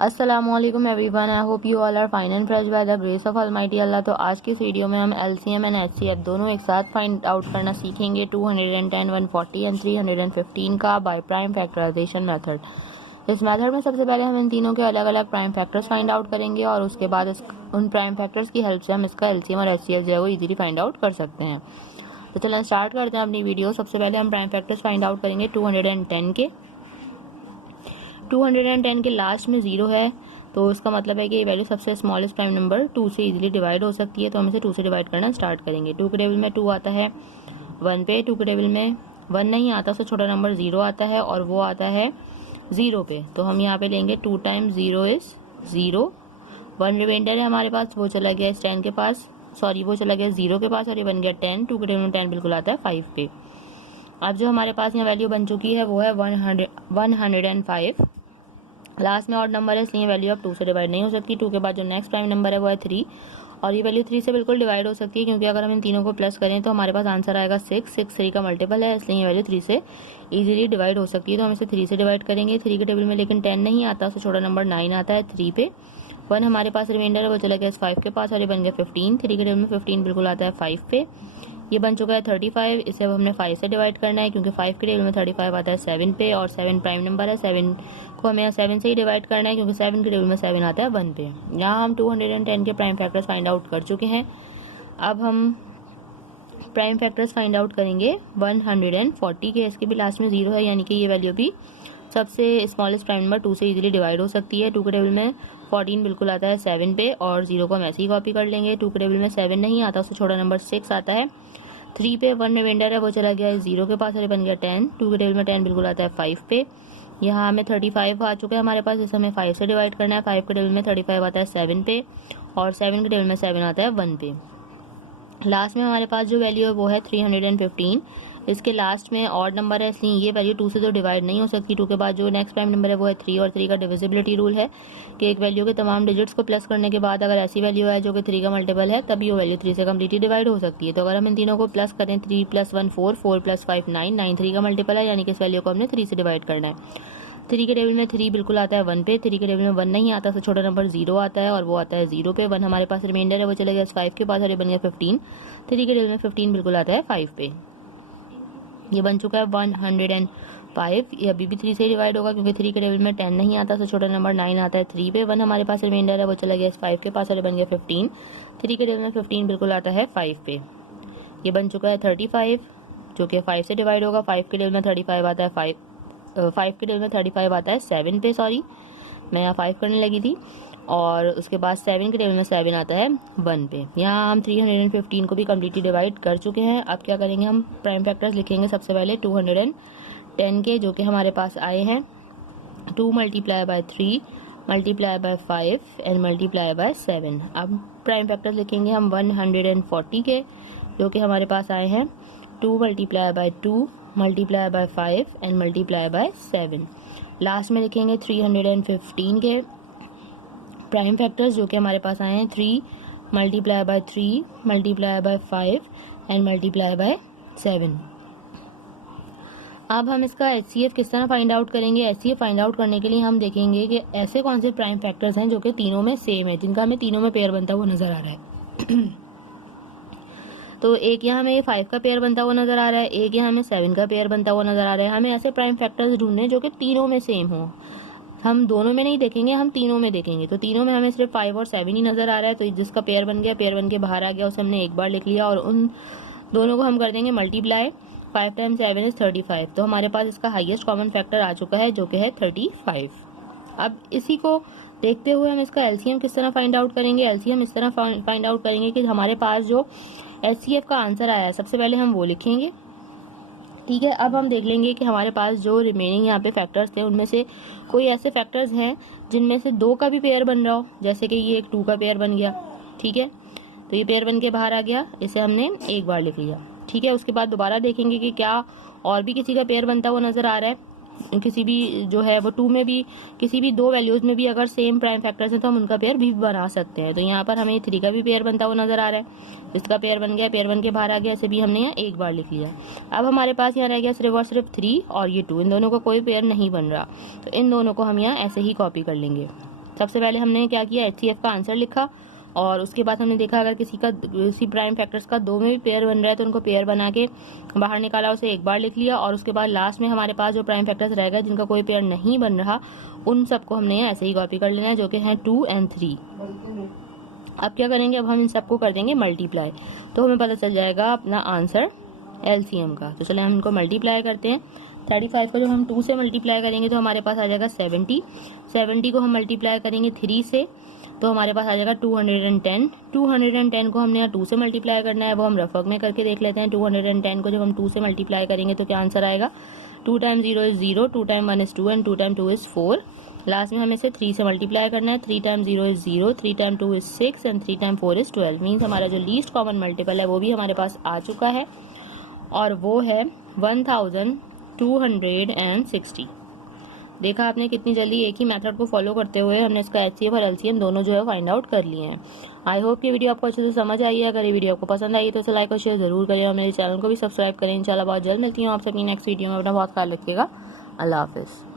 अस्सलामुअलैकुम everyone, I hope you all are fine and fresh by the grace of almighty Allah. तो आज की इस वीडियो में हम एलसीएम एंड एचसीएफ दोनों एक साथ फाइंड आउट करना सीखेंगे 210, 140 एंड 315 का बाय प्राइम फैक्टराइजेशन मेथड। इस मेथड में सबसे पहले हम इन तीनों के अलग अलग प्राइम फैक्टर्स फाइंड आउट करेंगे और उसके बाद उन प्राइम फैक्टर्स की हेल्प से हम इसका एलसीएम और एचसीएफ जो है वो इजीली फाइंड आउट कर सकते हैं। तो चलिए स्टार्ट करते हैं अपनी वीडियो। सबसे पहले हम प्राइम फैक्टर्स फाइंड आउट करेंगे 210 के। 210 के लास्ट में 0 है, तो इसका मतलब है कि ये वैल्यू सबसे स्मॉलेस्ट प्राइम नंबर 2 से इजीली डिवाइड हो सकती है। तो हम इसे 2 से डिवाइड करना स्टार्ट करेंगे। 2 के टेबल में 2 आता है 1 पे, 2 के टेबल में 1 नहीं आता, उससे छोटा नंबर 0 आता है और वो आता है 0 पे। तो हम यहाँ पे लेंगे 2 टाइम्स 0 इज 0। 1 रिमाइंडर है हमारे पास, वो चला गया इस 10 के पास, सॉरी वो चला गया 0 के पास और ये बन गया 10। 2 के टेबल में 10 बिल्कुल आता है 5 पे। अब जो हमारे पास यहाँ वैल्यू बन चुकी है वो है 105। लास्ट में ऑड नंबर है इसलिए वैल्यू अब 2 से डिवाइड नहीं हो सकती। 2 के बाद जो नेक्स्ट प्राइम नंबर है वो है 3 और ये वैल्यू 3 से बिल्कुल डिवाइड हो सकती है, क्योंकि अगर हम इन तीनों को प्लस करें तो हमारे पास आंसर आएगा 6। 6 3 का मल्टीपल है, इसलिए ये वैल्यू 3 से इजीली डिवाइड हो सकती है। तो हम इसे 3 से डिवाइड करेंगे। 3 के टेबल में लेकिन 10 नहीं आता, उससे छोटा नंबर 9 आता है 3 पे। 1 हमारे पास रिमाइंडर है, वो चला गया 5 के पास और ये बन गया 15। 3 के टेबल में 15 बिल्कुल आता है 5 पे। ये बन चुका है 35। इसे अब हमने 5 से डिवाइड करना है, क्योंकि 5 के टेबल में 35 आता है 7 पे और 7 प्राइम नंबर है। 7 को हमें 7 से ही डिवाइड करना है, क्योंकि 7 के टेबल में 7 आता है 1 पे। यहाँ हम 210 के प्राइम फैक्टर्स फाइंड आउट कर चुके हैं। अब हम प्राइम फैक्टर्स फाइंड आउट करेंगे 140 के। इसके भी लास्ट में 0 है, यानी कि ये वैल्यू भी सबसे स्मॉलेस्ट प्राइम नंबर 2 से इजीली डिवाइड हो सकती है। 2 के टेबल में 14 बिल्कुल आता है 7 पे और 0 को हम ऐसे ही कॉपी कर लेंगे। 2 के टेबल में 7 नहीं आता, उससे छोटा नंबर 6 आता है 3 पे। 1 रिमाइंडर है, वो चला गया 0 के पास और ये बन गया 10। 2 के टेबल में 10 बिल्कुल आता है 5 पे। यहाँ हमें 35 आ चुका है हमारे पास, इसे हमें 5 से डिवाइड करना है। 5 के टेबल में 35 आता है 7 पे और 7 के टेबल में 7 आता है 1 पे। लास्ट में हमारे पास जो वैल्यू है वो है 315। इसके लास्ट में ऑड नंबर है, इसलिए ये वैल्यू 2 से तो डिवाइड नहीं हो सकती। 2 के बाद जो नेक्स्ट प्राइम नंबर है वो है 3 और 3 का डिविजिबिलिटी रूल है कि एक वैल्यू के तमाम डिजिट्स को प्लस करने के बाद अगर ऐसी वैल्यू है जो कि 3 का मल्टीपल है, तभी वो वैल्यू 3 से कम्प्लीटली डिवाइड हो सकती है। तो अगर हम इन तीनों को प्लस करें, 3 + 1 4, 4 + 5 9, 9 3 का मल्टीपल है, यानी कि इस वैल्यू को हमने 3 से डिवाइड करना है। 3 के टेबल में 3 बिल्कुल आता है 1 पे। 3 के टेबल में 1 नहीं आता, तो छोटा नंबर 0 आता है और वो आता है 0 पे। 1 हमारे पास रिमाइंडर है, वो चले गया 5 के पास और ये बन गया 15। 3 के टेबल में 15 बिल्कुल आता है 5 पे। ये बन चुका है 105। ये अभी भी 3 से डिवाइड होगा, क्योंकि 3 के टेबल में 10 नहीं आता, तो छोटा नंबर 9 आता है 3 पे। 1 हमारे पास रिमाइंडर है, वो चला गया 5 के पास और ये बन गया 15। 3 के टेबल में 15 बिल्कुल आता है 5 पे। ये बन चुका है 35, जो कि 5 से डिवाइड होगा। 5 के टेबल में 35 आता है 5 के टेबल में 35 आता है 7 पे, सॉरी मैं यहाँ 5 करने लगी थी। और उसके बाद 7 के टेबल में 7 आता है 1 पे। यहाँ हम 315 को भी कम्प्लीटली डिवाइड कर चुके हैं। अब क्या करेंगे, हम प्राइम फैक्टर्स लिखेंगे सबसे पहले 210 के, जो कि हमारे पास आए हैं 2 × 3 × 5 एंड × 7। अब प्राइम फैक्टर्स लिखेंगे हम 140 के, जो कि हमारे पास आए हैं 2 × 2 × 5 एंड × 7। लास्ट में लिखेंगे 315 के प्राइम फैक्टर्स, जो कि हमारे पास आए हैं 3 × 3 × 5 एंड × 7। अब हम इसका HCF किस तरह फाइंड आउट करेंगे। HCF फाइंड आउट करने के लिए हम देखेंगे कि ऐसे कौन से प्राइम फैक्टर्स हैं जो कि तीनों में सेम है, जिनका हमें तीनों में पेयर बनता हुआ नजर आ रहा है। तो एक यहाँ हमें 5 का पेयर बनता हुआ नजर आ रहा है, एक यहाँ हमें 7 का पेयर बनता हुआ नजर आ रहा है। हमें ऐसे प्राइम फैक्टर्स ढूंढने जो कि तीनों में सेम हो। हम दोनों में नहीं देखेंगे, हम तीनों में देखेंगे। तो तीनों में हमें सिर्फ 5 और 7 ही नजर आ रहा है, तो जिसका पेयर बन गया, पेयर बन के बाहर आ गया, उसे हमने एक बार लिख लिया और उन दोनों को हम कर देंगे मल्टीप्लाई। 5 × 7 इज 35। तो हमारे पास इसका हाईएस्ट कॉमन फैक्टर आ चुका है, जो कि है 35। अब इसी को देखते हुए हम इसका एलसीएम किस तरह फाइंड आउट करेंगे। एलसीएम इस तरह फाइंड आउट करेंगे कि हमारे पास जो एचसीएफ का आंसर आया है, सबसे पहले हम वो लिखेंगे, ठीक है। अब हम देख लेंगे कि हमारे पास जो रिमेनिंग यहाँ पे फैक्टर्स थे, उनमें से कोई ऐसे फैक्टर्स हैं जिनमें से 2 का भी पेयर बन रहा हो, जैसे कि ये एक 2 का पेयर बन गया, ठीक है। तो ये पेयर बन के बाहर आ गया, इसे हमने एक बार लिख लिया, ठीक है। उसके बाद दोबारा देखेंगे कि क्या और भी किसी का पेयर बनता हुआ नजर आ रहा है। किसी भी जो है वो 2 में भी, किसी भी 2 वैल्यूज में भी अगर सेम प्राइम फैक्टर्स हैं तो हम उनका पेयर भी बना सकते हैं। तो यहाँ पर हमें 3 का भी पेयर बनता हुआ नजर आ रहा है, इसका पेयर बन गया, पेयर बन के बाहर आ गया, इसे भी हमने यहाँ एक बार लिख लिया। अब हमारे पास यहाँ रह गया सिर्फ और सिर्फ 3 और ये 2, इन दोनों का कोई पेयर नहीं बन रहा, तो इन दोनों को हम यहाँ ऐसे ही कॉपी कर लेंगे। सबसे पहले हमने क्या किया, HCF का आंसर लिखा और उसके बाद हमने देखा अगर किसी प्राइम फैक्टर्स का दो में भी पेयर बन रहा है तो उनको पेयर बना के बाहर निकाला, उसे एक बार लिख लिया और उसके बाद लास्ट में हमारे पास जो प्राइम फैक्टर्स रहेगा जिनका कोई पेयर नहीं बन रहा उन सबको हमने ऐसे ही कॉपी कर लेना है, जो कि हैं 2 और 3। अब क्या करेंगे, अब हम इन सबको कर देंगे मल्टीप्लाई, तो हमें पता चल जाएगा अपना आंसर LCM का। तो चले हम इनको मल्टीप्लाई करते हैं। 35 को जब हम 2 से मल्टीप्लाई करेंगे तो हमारे पास आ जाएगा 70। 70 को हम मल्टीप्लाई करेंगे 3 से तो हमारे पास आ जाएगा 210। 210 को हमने यहाँ 2 से मल्टीप्लाई करना है, वो हम रफक में करके देख लेते हैं। 210 को जब हम 2 से मल्टीप्लाई करेंगे तो क्या आंसर आएगा, 2 time 0 is 0, 2 time 1 is 2 and 2 time 2 is 4। Last में हमें इसे 3 से मल्टीप्लाई करना है। 3 time 0 is 0, 3 time 2 is 6 and 3 time 4 is 12। Means हमारा जो लीस्ट कॉमन मल्टीपल है वो भी हमारे पास आ चुका है और वो है 1260। देखा आपने कितनी जल्दी एक ही मेथड को फॉलो करते हुए हमने इसका HCF और LCM दोनों जो है फाइंड आउट कर लिए हैं। आई होप कि वीडियो आपको अच्छे से समझ आई है। अगर ये वीडियो आपको पसंद आई तो इसे लाइक और शेयर जरूर करें और मेरे चैनल को भी सब्सक्राइब करें। इंशाल्लाह बहुत जल्द मिलती हूँ आप सबकी नेक्स्ट वीडियो में। अपना बहुत ख्याल रखिएगा। अल्लाह हाफिज़।